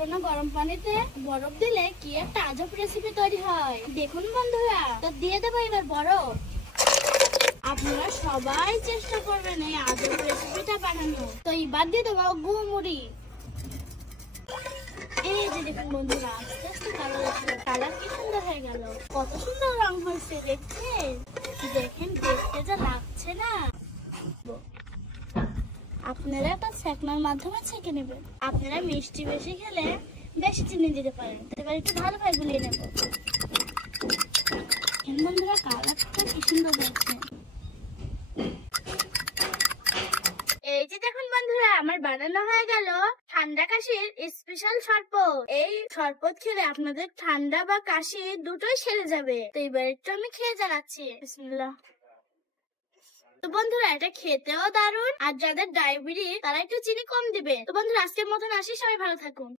ফুটানো গরম পানিতে বরফ দিলে কি একটা আজব রেসিপি তৈরি হয়। দেখুন বন্ধুরা, তো দিয়ে দেবো এবার বরফ। আপনারা সবাই চেষ্টা করবেন এই আজব রেসিপিটা বানানো। তো এবার দিয়ে দেবো গুড়মুড়ি। এই যে দেখুন বন্ধুরা, আস্তে আস্তে কালার কি সুন্দর হয়ে গেল, কত সুন্দর রং হয়েছে দেখছেন? দেখেন দেখতে যা লাগছে না। আপনারা একটা ছ্যাঁকনার মাধ্যমে ছেঁকে নেবেন। আপনারা মিষ্টি বেশি খেলে বেশি চিনি দিতে পারেন। এবার একটু ভালোভাবে গুলিয়ে নেব। বন্ধুরা কালারটা কি সুন্দর হয়েছে। এই যে দেখুন বন্ধুরা, আমার বানানো হয়ে গেল ঠান্ডা কাশির স্পেশাল শরবত। এই শরবত খেলে আপনাদের ঠান্ডা বা কাশি দুটোই সেরে যাবে। তো এবার একটু আমি খেয়ে জানাচ্ছি। বিসমিল্লাহ। তো বন্ধুরা এটা খেতেও দারুণ, আর যাদের ডায়াবেটিস তারা একটু চিনি কম দিবে। তো বন্ধুরা আজকের মতন আসি, সবাই ভালো থাকুন।